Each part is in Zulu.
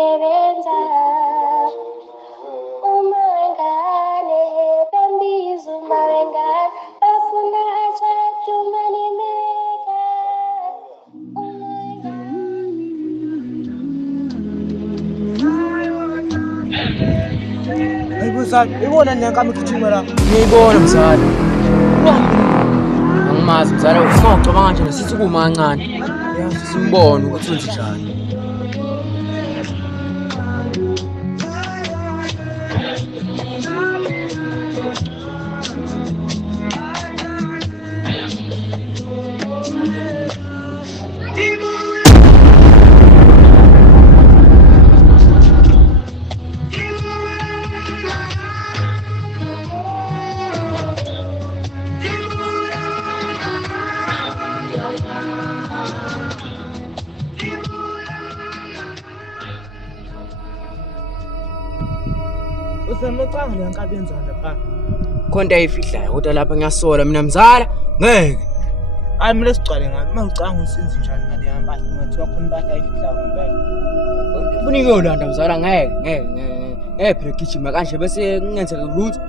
sebenza uma wengane bambiza uma wengane bafuna ashade umanimeka Hayi bosana, ibona nenkampani igijima la. Ngiyibona mzala. Angimazi mzala, uma ucabanga nje nesithi kumancane. Yazi simbone ukuthi wenze njani. Usemecanga le nkampani yenzana lapha. Khonto ayifihlayo kodwa lapha ngiyasola mina mzala. Ngeke. Hayi mina sicale ngathi mawucanga usenze njani ngale yampahla ngathiwa khona impahla ayifihlayo ngempela. Ufuna ukuyolanda mzala ngeke. Phela gijima kanje bese kungenzeka lutho.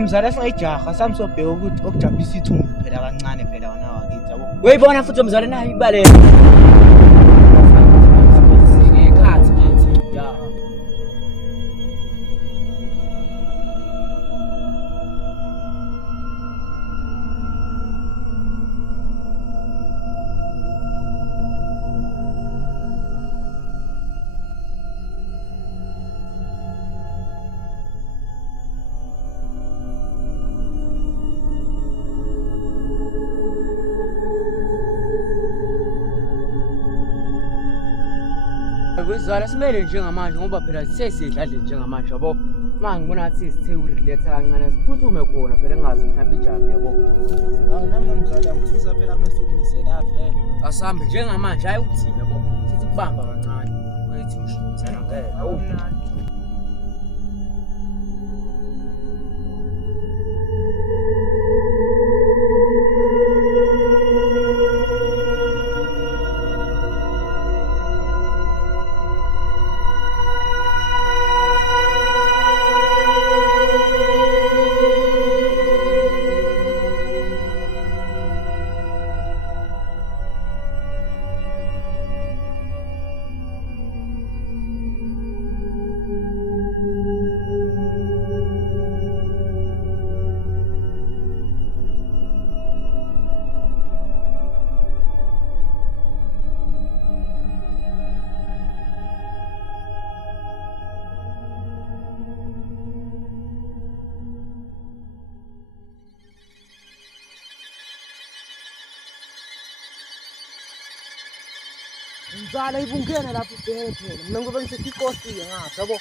Mzala singayijaha sami sobheka ukuthi okujabulisa ithumbu phela kancane phela wona wakithi yabo. Uyibona futhi mzala nayo ibaleka. Ngekhathi ngithi ya. Kuzala simele njengamanje ngoba phela sesidladle njengamanje yabo. Manje ngibona ukuthi sithe ukurelaxa kancane siphuthume khona phela engazi mhlawumbe ijabu yabo. Hawu nami mzala ngithisa phela amasukumise la vele. Asambe njengamanje hayi ukuthina yabo. Sithi kubamba kancane. Wethi mshutha ngeke. Awunani. Mzala ibungena lapha ubheke phela. Mina ngoba ngisethi ikosile ngathi yabo.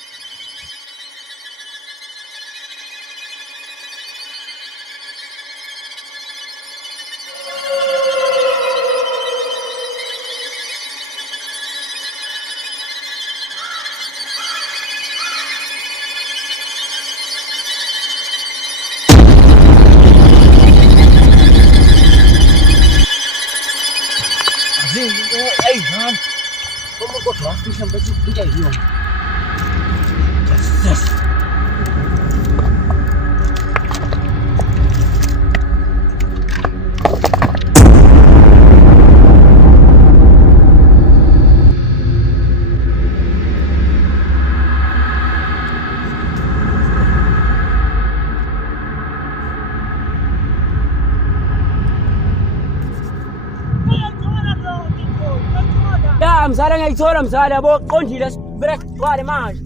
Hey man. Como kodwa afihla mfethu into ayiyona. Yes. Mzala ngiyayithola mzala yabo qondile vele sigcwale manje.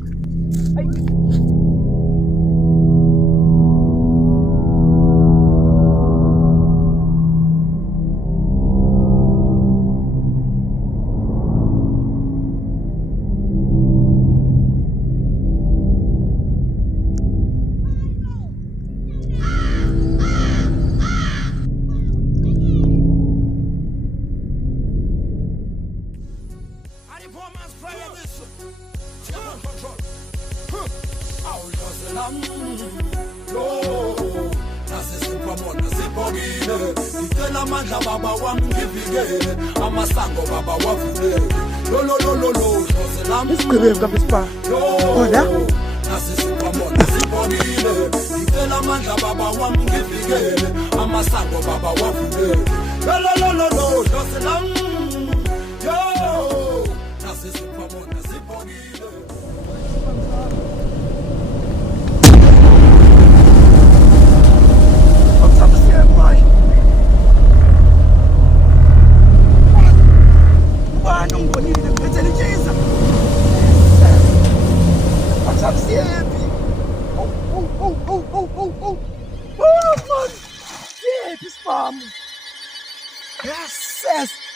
No, das ist Supermond, das ist siphokile ngicela amandla baba wami ngivikele amasango baba wavuleke lo hlose lami Isigqibeni kaMspa. Kodwa nasisiphomona siphokile ngicela amandla baba wami ngivikele amasango baba wavuleke lo hlose lami yo nasisiphomona siphokile. Yes, yes.